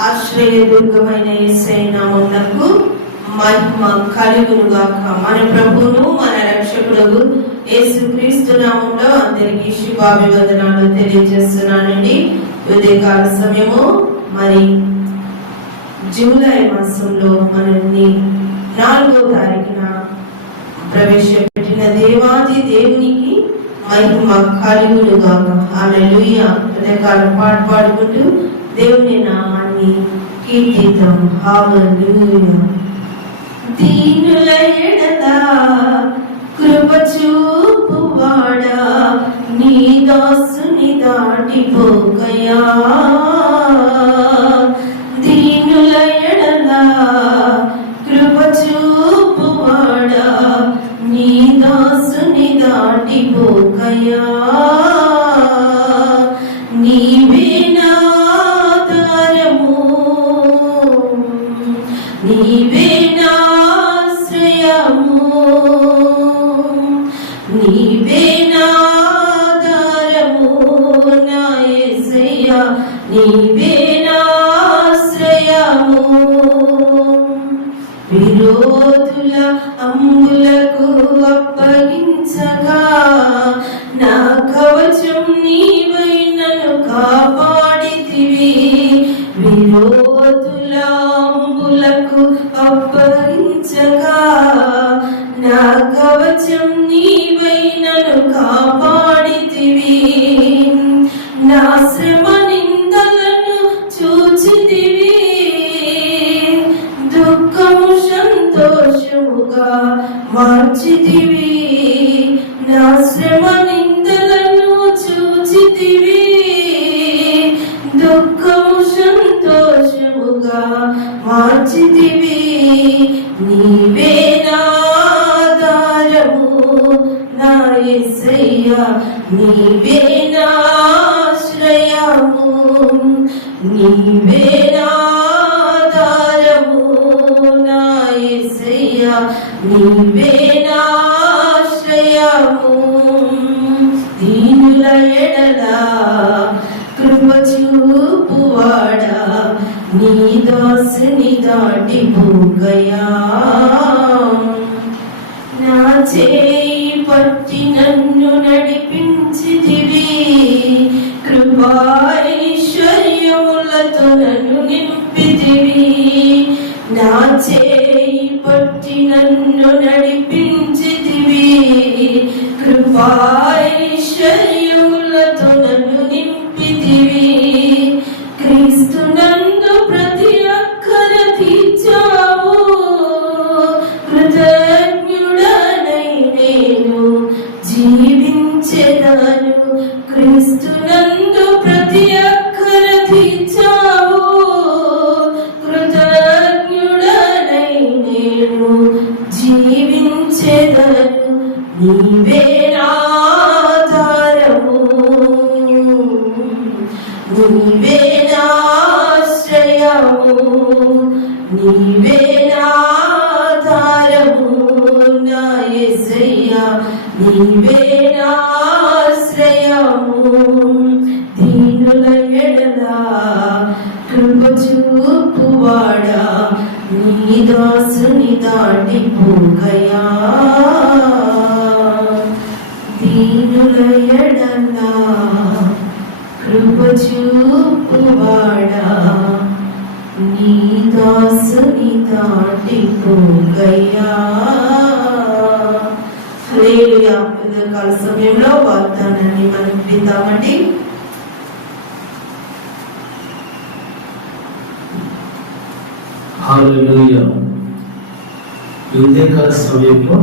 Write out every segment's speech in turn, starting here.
ఆశ్రయదుర్గమైన SI నామమునకు మహిమ కలుగును గాక మన ప్రభువును మన రక్షకుడు యేసు క్రీస్తు నామంలో అందరికీ శుభాభివందనాలు తెలియజేస్తున్నానండి. ఉదయకాల సమయము మరి జూలై మాసంలో మనల్ని నాలుగో తారీఖున ప్రవేశపెట్టిన దేవాది దేవునికి మహిమ కలుగును గాక ఆమె ఉదయకాల పాట పాడుకుంటూ దేవుని నామాన్ని కీర్తిద్దాం హాలూయా దీనుల ఎడత కృప చూపువాడా నీ దాసుని దాటిపోకయా. దీనుల ఎడత కృప చూపువాడా నీ దాసుని దాటిపోకయా. నీవే लख अपर నీవే నా ఆశ్రయము నీవే నా ఆధారము నీవే నా దీనుల ఎడల కృప చూపువాడా నీ దాసుని దాటి భూగయా. నా చేయి పట్టిన నా యేసయ్యా నీవే నా ఆశ్రయము దీనుల ఎడల కృప చూపువాడా నీ దాసుని దాటి దాటిపోగయా దీనుల ఎడల కృప చూపువాడా ఉదయకాల సమయంలో వాగ్దానాన్ని మనం విందామండి. ఉదయకాల సమయంలో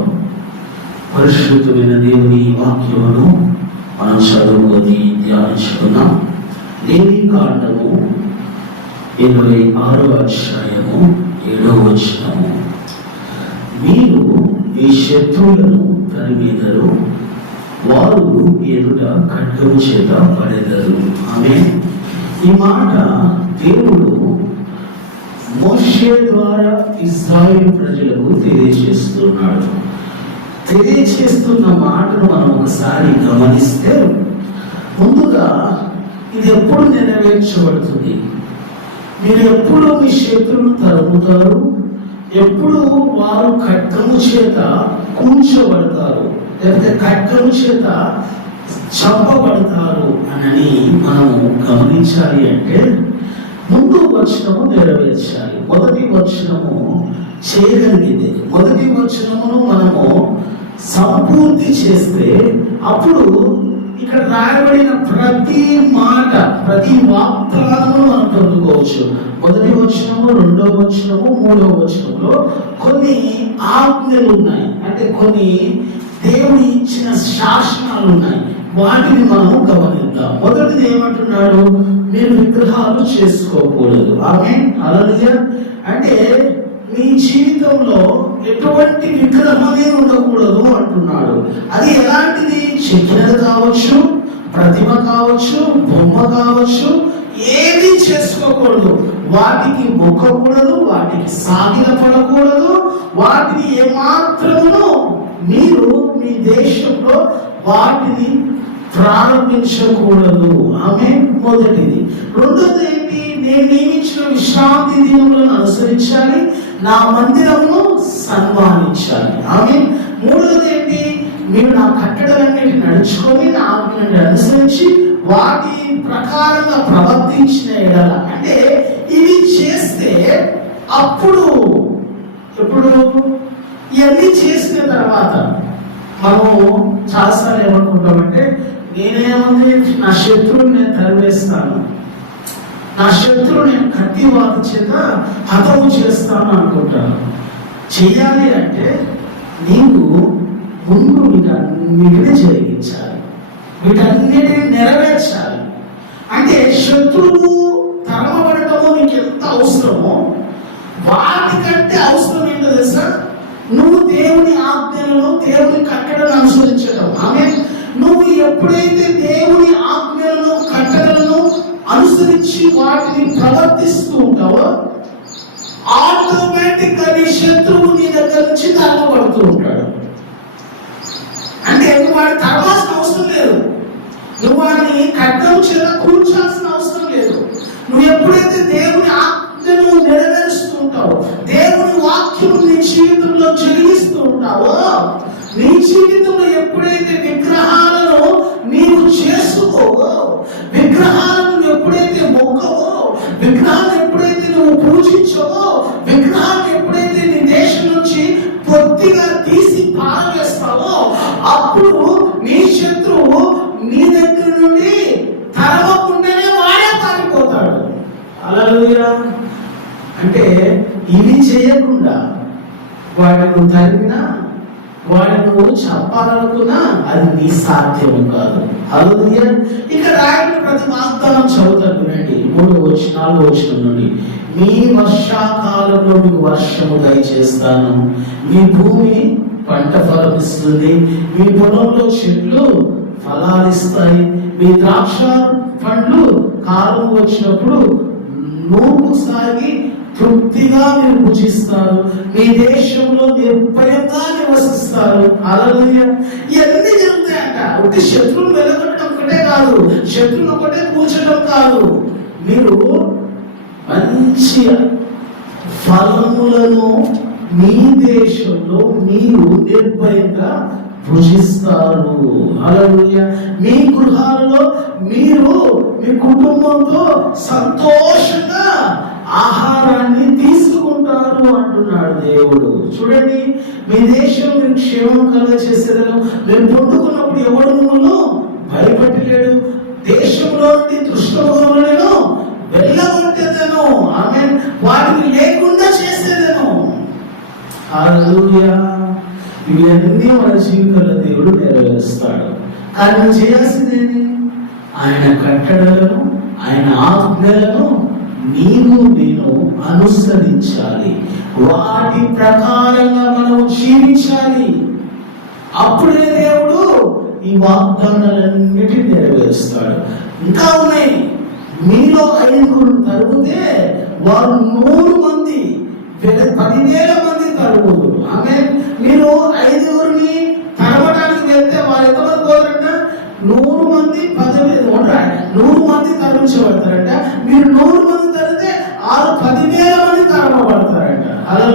పరిశుద్ధమైన దేవుని వాక్యమును మనం చదువుకొని ధ్యానించుకున్నాం దేవి కాండము ఇరవై ఆరో అధ్యాయము ఏడవ వచనము. మీరు మీ శత్రువులను తరిమీదరు వారు ఎదుట ఖడ్గము చేత పడేదారు. ఆమె ఈ మాట దేవుడు మోషే ద్వారా ఇస్రాయేల్ ప్రజలకు తెలియజేస్తున్నాడు. తెలియజేస్తున్న మాటను మనం ఒకసారి గమనిస్తే ముందుగా ఇది ఎప్పుడు నెరవేర్చబడుతుంది? మీరు ఎప్పుడు మీ శత్రువును తరుముతారు? ఎప్పుడు వారు ఖడ్గము చేత కూర్చోబడతారు లేకపోతే ఖడ్గం చేత చంపబడతారు అని మనము గమనించాలి అంటే ముందు వచనము నెరవేర్చాలి. మొదటి వచనము చేయగలిగింది. మొదటి వచనమును మనము సంపూర్తి చేస్తే అప్పుడు ఇక్కడ రాయబడిన ప్రతి మాట ప్రతి వాగ్దానము మనం పొందుకోవచ్చు. మొదటి వచనము రెండవ వచనము మూడవ వచనంలో కొన్ని ఆజ్ఞలు ఉన్నాయి. అంటే కొన్ని దేవుని ఇచ్చిన శాసనాలు ఉన్నాయి. వాటిని మనం గమనిద్దాం. మొదటిది ఏమంటున్నాడు? మీరు విగ్రహాలు చేసుకోకూడదు. ఆమె అలలియ అంటే మీ జీవితంలో ఎటువంటి విగ్రహమే ఉండకూడదు అంటున్నాడు. అది ఎలాంటిది? చెక్కినది కావచ్చు ప్రతిమ కావచ్చు బొమ్మ కావచ్చు ఏది చేసుకోకూడదు. వాటికి మొక్కకూడదు వాటికి సాగిల పడకూడదు వాటిని ఏమాత్రమును మీరు మీ దేశంలో వాటిని ప్రారంభించకూడదు. ఆమె మొదటిది. రెండోది ఏంటి? నేను నియమించిన విశ్రాంతి దినములను అనుసరించాలి. నా మందిరమును సన్మానించాలి. ఆమె మూడవది ఏంటి? మీరు నా కట్టడలన్నిటి నడుచుకొని నా ఆజ్ఞలను అనుసరించి వాటి ప్రకారంగా ప్రవర్తించిన ఎడల. అంటే ఇవి చేస్తే అప్పుడు ఎప్పుడు? ఇవన్నీ చేసిన తర్వాత మనము చాలాసార్లు ఏమనుకుంటామంటే నేనేముంది? నా శత్రువుని నేను తరివేస్తాను నా శత్రువు నేను కత్తి వాత చేత హతము చేస్తాను అనుకుంటాను. చేయాలి అంటే నీకు ముందు వీటన్నిటిని జరిగించాలి. వీటన్నిటిని నెరవేర్చాలి. అంటే శత్రువు తరమబడటము నీకు ఎంత అవసరమో వాటికంటే అవసరం ఏంటో తెలుసా? నువ్వు దేవుని ఆజ్ఞలను దేవుని కట్టడను అనుసరించడం ఆమె నువ్వు ఎప్పుడైతే దేవుని ఆజ్ఞలను కట్టడం అనుసరించి వాటిని ప్రవర్తిస్తూ ఉంటావో? ఆటోమేటిక్గా నీ శత్రువు నీ దగ్గర నుంచి తాగబడుతూ ఉంటాడు. అంటే వాడు తాగాల్సిన అవసరం లేదు. నువ్వు వాడిని ఖడ్గం చేత కూర్చాల్సిన అవసరం లేదు. నువ్వు ఎప్పుడైతే దేవుని ఆజ్ఞను నెరవేరుస్తూ ఉంటావో దేవుని వాక్యం నీ జీవితంలో జరిగిస్తూ ఉంటావో నీ జీవితంలో ఎప్పుడైతే విగ్రహాలను నీవు చేసుకోవో విగ్రహాలను ఎప్పుడైతే మొక్కవో విగ్రహాలను ఎప్పుడైతే నువ్వు పూజించవో విగ్రహాన్ని ఎప్పుడైతే నీ దేశం నుంచి పొత్తిగా తీసి పారవేస్తావో అప్పుడు నీ శత్రువు నీ దగ్గర నుండి తరవకుండానే వాడే పారిపోతాడు. అలా అంటే ఇవి చేయకుండా వాడిని తరిమినా వాడిని నువ్వు చంపాలనుకున్నా అది నీ సాధ్యం కాదు. అది ఇక రాయని ప్రతి వాగ్దానం చదువుతాను వినండి. మూడు వచనాలు వచ్చిన నుండి. మీ వర్షాకాలంలో మీకు వర్షము దయచేస్తాను. మీ భూమి పంట ఫలమిస్తుంది. మీ పొలంలో చెట్లు ఫలాలిస్తాయి. మీ ద్రాక్ష పండ్లు కాలం వచ్చినప్పుడు నూపు సాగి తృప్తిగా మీరు భుజిస్తారు మీ దేశంలో నిర్భయంగా నివసిస్తారు. అలలుయ ఇవన్నీ జరుగుతాయంట? ఒకటి శత్రువులు వెలగొట్టడం ఒకటే కాదు. శత్రువులు ఒకటే కూర్చడం కాదు. మీరు మంచి ఫలములను మీ దేశంలో మీరు నిర్భయంగా భుజిస్తారు హల్లెలూయా. మీ గృహాలలో మీరు మీ కుటుంబంతో సంతోషంగా ఆహారాన్ని తీసుకుంటారు అంటున్నాడు దేవుడు. చూడండి మీ దేశం మీరు క్షేమం కలుగ చేసేదను మీరు పొందుకున్నప్పుడు ఎవడు మిమ్మల్ని భయపెట్టలేడు? దేశంలో నుండి వెళ్ళగొట్టేదను. ఆమె వాటిని లేకుండా చేసేదను. ఇవన్నీ మన జీవితంలో దేవుడు నెరవేరుస్తాడు. కానీ మనం చేయాల్సిందేంటి ఆయన కట్టడలను ఆయన ఆజ్ఞలను నీవు నేను అనుసరించాలి. వాటి ప్రకారంగా మనం జీవించాలి. అప్పుడే దేవుడు ఈ వాగ్దానాలన్నిటిని నెరవేరుస్తాడు. ఇంకా ఉన్నాయి. మీలో ఐదుగురు తరుగుతే వారు నూరు మంది పదివేల మంది తరుగుదు ఆమె మీరు ఐదుగురిని తరవడానికి వెళ్తే వారు ఎంతమంది పోతారంట? నూరు మంది పదివేలు నూరు మంది తరలించబడతారంట మీరు నూరు ఆరు పదివేల మంది తరమబడతారంట. అలా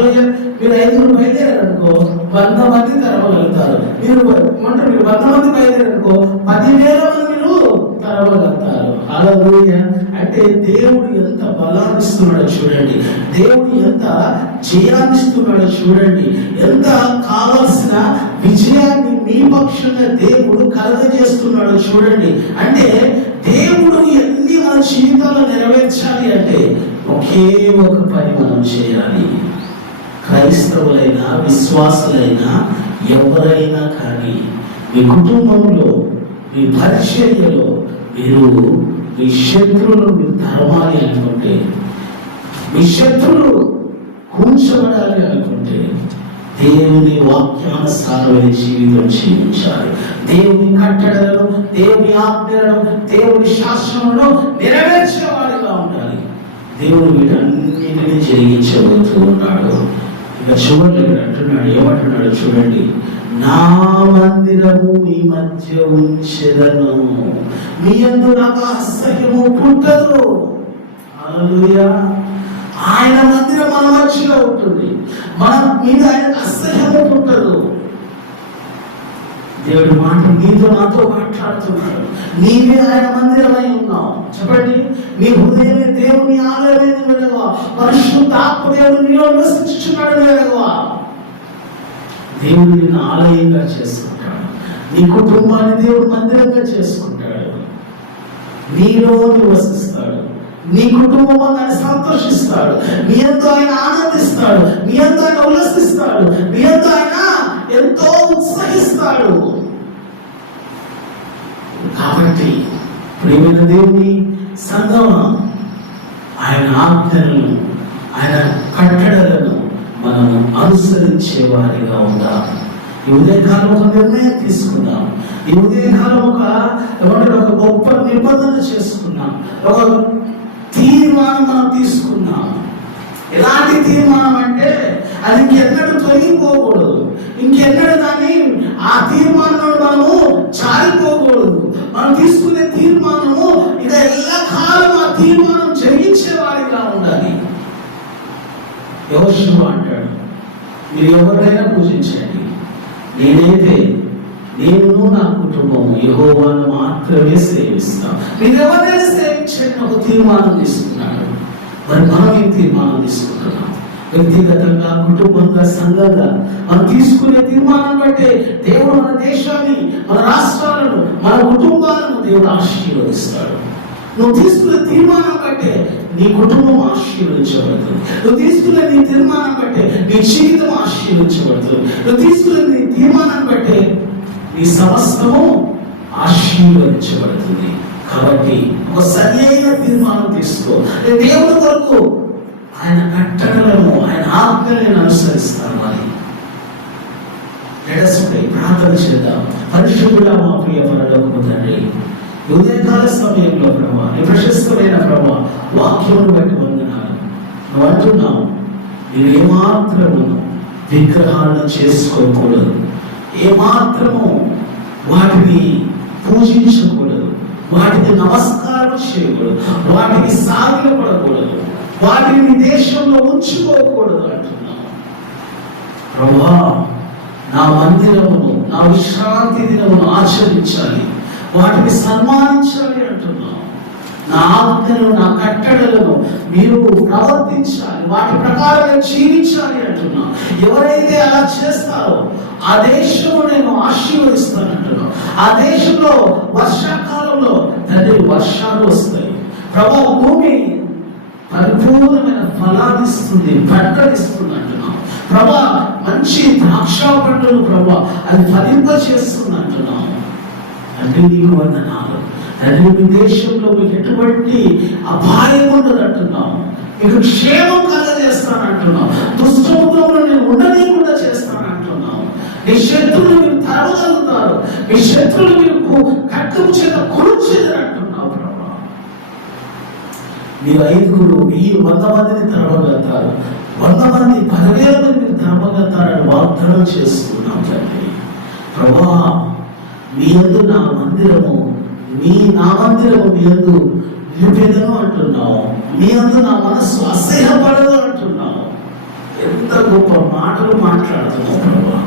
మీరు ఐదుగురు బయలుదేరారనుకో వంద మంది తరమగలుగుతారు. మీరు అంటే మీరు? వంద మంది బయలుదేరారనుకో పదివేల మంది మీరు తరమగలుగుతారు. అలా అంటే దేవుడు ఎంత బలాన్నిస్తున్నాడో చూడండి. దేవుడు ఎంత జయాన్నిస్తున్నాడో చూడండి. ఎంత కావలసిన విజయాన్ని మీ పక్షంగా దేవుడు కలగజేస్తున్నాడో చూడండి. అంటే దేవుడు ఎన్ని మన జీవితంలో నెరవేర్చాలి అంటే ఒకే ఒక పని మనం చేయాలి. క్రైస్తవులైనా విశ్వాసులైనా ఎవరైనా కానీ మీ కుటుంబంలో మీ పరిచర్యలో మీరు మీ శత్రువులు మీరు తరమాలి అనుకుంటే మీ శత్రువులు కూర్చోబడాలి అనుకుంటే దేవుని వాక్యానుసారమైన జీవితం జీవించాలి. దేవుని కట్టడలను దేవుని ఆజ్ఞలను దేవుని శాస్త్రములను నెరవేర్చేవాడు దేవుడు వీటన్నిటిని జరిగించబోతూ ఉన్నాడు. ఇక చివరి ఇక్కడ అంటున్నాడు ఏమంటున్నాడు చూడండి. నా మందిరము మీ మధ్య ఉంచెదను. మీ అందు నాకు అసహ్యము పుట్టదు. ఆయన మందిరం మన మధ్యలో ఉంటుంది. మన మీద ఆయన అసహ్యము పుట్టదు. దేవుడి మాట నీతో నాతో మాట్లాడుతున్నాడు నీవే ఆయన మందిరమై ఉన్నావు. చెప్పండి నీ హృదయమే దేవుని ఆలయమైన వెలగవా పరిశుద్ధాత్మ దేవుడు నీలో నివసించున్నాడు వెలగవా దేవుడు నిన్ను ఆలయంగా చేసుకుంటాడు. నీ కుటుంబాన్ని దేవుడు మందిరంగా చేసుకుంటాడు. నీలో నివసిస్తాడు. నీ కుటుంబం ఆయన సంతోషిస్తాడు. నీ ఎంతో ఆయన ఆనందిస్తాడు. నీ ఎంతో ఆయన ఉల్లసిస్తాడు నీ ఎంతో ఆయన ఎంతో ఉత్సహిస్తాడు కాబట్టి ప్రేమిన దేవుని సంగమ ఆయన ఆజ్ఞలను ఆయన కట్టడలను మనం అనుసరించే వారిగా ఉందాం ఈ ఉదయకాలం ఒక నిర్ణయం తీసుకుందాం. ఈ ఉదయకాలం ఒక ఏమంటారు? ఒక గొప్ప నిబంధన చేసుకున్నాం ఒక తీర్మానం మనం తీసుకున్నాం ఎలాంటి తీర్మానం అంటే అది ఇంకెన్నడూ తొలగిపోకూడదు. ఇంకెన్నడూ దాన్ని ఆ తీర్మానంలో మనము జారిపోకూడదు మనం తీసుకునే తీర్మానము ఇక ఎలా కాలం ఆ తీర్మానం జరిగించే వారిగా ఉండాలి. యోషువ అంటాడు మీరు ఎవరినైనా పూజించండి. నేనైతే నేను నా కుటుంబం యహోవాను మాత్రమే సేవిస్తాం మీరు ఎవరైనా సేవించండి ఒక తీర్మానం తీసుకున్నాడు. మరి మనం ఏం తీర్మానం తీసుకుంటున్నాం? వ్యక్తిగతంగా కుటుంబంగా సంఘంగా మనం తీసుకునే తీర్మానం బట్టే దేవుడు మన దేశాన్ని మన రాష్ట్రాలను మన కుటుంబాలను దేవుడు ఆశీర్వదిస్తాడు. నువ్వు తీసుకునే తీర్మానం బట్టే నీ కుటుంబం ఆశీర్వదించబడుతుంది. నువ్వు తీసుకునే నీ తీర్మానం బట్టే నీ జీవితం ఆశీర్వదించబడుతుంది. నువ్వు తీసుకునే నీ తీర్మానం బట్టే నీ సమస్తము ఆశీర్వదించబడుతుంది. కాబట్టి ఒక సరియైన తీర్మానం తీసుకో. దేవుడి కొరకు ఆయన కట్టడలను ఆయన ఆజ్ఞలను అనుసరిస్తారు మరి. ఎడస్పై ప్రార్థన చేద్దాం. పరిశుద్ధుల మా ప్రియ పరలోకము తండ్రి ఈ ఉదయకాల సమయంలో ప్రభా నీ ప్రశస్తమైన ప్రభా వాక్యమును బట్టి వందనాలు. నువ్వు అంటున్నావు నేను ఏమాత్రము విగ్రహాలను చేసుకోకూడదు. ఏమాత్రము వాటిని పూజించకూడదు. వాటికి నమస్కారం చేయకూడదు. వాటికి సాగిలపడకూడదు. వాటిని దేశంలో ఉంచుకోకూడదు అంటున్నా ప్రభా నా మందిరమును నా విశ్రాంతి దినమును ఆచరించాలి. వాటిని సన్మానించాలి అంటున్నాం నా ఆజ్ఞలు నా కట్టడలను మీరు ప్రవర్తించాలి. వాటి ప్రకారంగా జీవించాలి అంటున్నా ఎవరైతే అలా చేస్తారో ఆ దేశంలో నేను ఆశీర్వదిస్తానంటున్నా ఆ దేశంలో వర్షాకాలంలో తండ్రి వర్షాలు వస్తాయి. ప్రభా భూమి పరిపూర్ణమైన ఫలాదిస్తుంది పంటనిస్తుంది అంటున్నాం ప్రభా మంచి ద్రాక్ష పంటలు ప్రభా అది ఫలింప చేస్తుంది అంటున్నాం తండ్రి నీకు వందనాలు. తండ్రి మీ దేశంలో మీకు ఎటువంటి అపాయం ఉండదు అంటున్నాం మీకు క్షేమం కలగజేస్తానంటున్నాం దుష్టముఖంలో నేను ఉండనీయకుండా చేస్తానంటున్నాం మీ శత్రువులు మీరు తరగలుగుతారు మీ శత్రువులు మీకు కట్టుకు చేత కొను అంటున్నావు ప్రభా మీరు ఐదుగురు వెయ్యి వంద మందిని తరవగలుగుతారు వంద మంది పదివేల మంది మీరు తరవగలుగుతారని వాగ్దానం చేస్తున్నాం తండ్రి. ప్రభా మీ ఎందు నా మందిరము మీ నా మందిరము మీ ఎందు నిలిపేదను అంటున్నావు. మీ అందు నా మనస్సు అసహ్యపడదు అంటున్నావు. ఎంత గొప్ప మాటలు మాట్లాడుతున్నావు ప్రభా.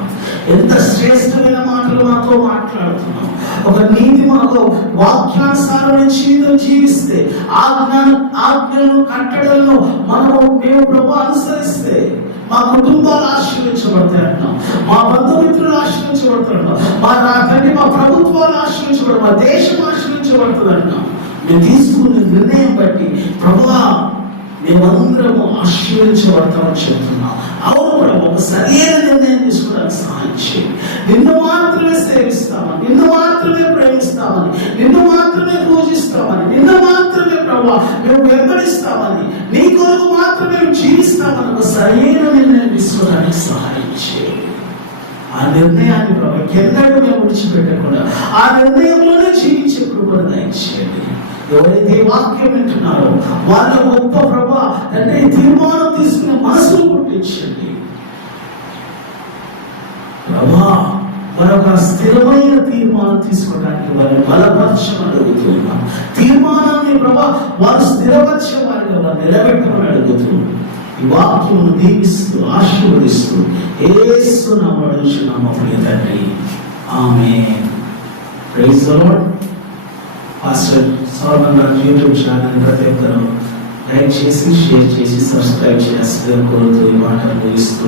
ఎంత శ్రేష్టమైన మాటలు మాతో మాట్లాడుతున్నాం. ఒక నీతి మాకు వాక్యానుసారమైన జీవితం జీవిస్తే ఆజ్ఞ ఆజ్ఞలను కట్టడలను మనము మేము ప్రభు అనుసరిస్తే మా కుటుంబాలు ఆశ్రయించబడతాయి అంటున్నాం మా బంధుమిత్రులు ఆశ్రయించబడుతున్నాం మా నా తండ్రి మా ప్రభుత్వాలు ఆశ్రయించబడు మా దేశం ఆశ్రయించబడుతుంది అంటున్నాం మేము తీసుకున్న నిర్ణయం బట్టి ప్రభువా మేమందరము ఆశీర్వించబడతామని చెప్తున్నాం. అవును ప్రభు ఒక సరైన నిర్ణయం తీసుకోవడానికి సహాయం చేయి నిన్ను మాత్రమే సేవిస్తామని నిన్ను మాత్రమే ప్రేమిస్తామని నిన్ను మాత్రమే పూజిస్తామని నిన్ను మాత్రమే ప్రభు మేము వెంబడిస్తామని నీ కొరకు మాత్రమే జీవిస్తామని ఒక సరైన నిర్ణయం తీసుకోవడానికి సహాయం ఆ నిర్ణయాన్ని ప్రభు ఎన్నడూ మేము విడిచిపెట్టకుండా ఆ నిర్ణయంలోనే జీవించే కృపను దయచేయండి. ఎవరైతే వాక్యం వింటున్నారో వాళ్ళ గొప్ప ప్రభా అంటే తీర్మానం తీసుకునే మనసును పుట్టించండి. ప్రభా మరొక స్థిరమైన తీర్మానం తీసుకోవడానికి వారిని బలపరచమని అడుగుతున్నాం. తీర్మానాన్ని ప్రభా వారు స్థిరపరిచే వారిని వారు నిలబెట్టమని అడుగుతున్నాం. ఈ వాక్యమును దీపిస్తూ ఆశీర్వదిస్తూ ఏసు నమ్మడుచున్నాము ప్రియ తండ్రి ఆమె praise the pastor Soman YouTube channel ప్రతి ఒక్కరు లైక్ చేసి షేర్ చేసి సబ్స్క్రైబ్ చేస్తూ కోరుతూ ఈ మాటలు ముగిస్తూ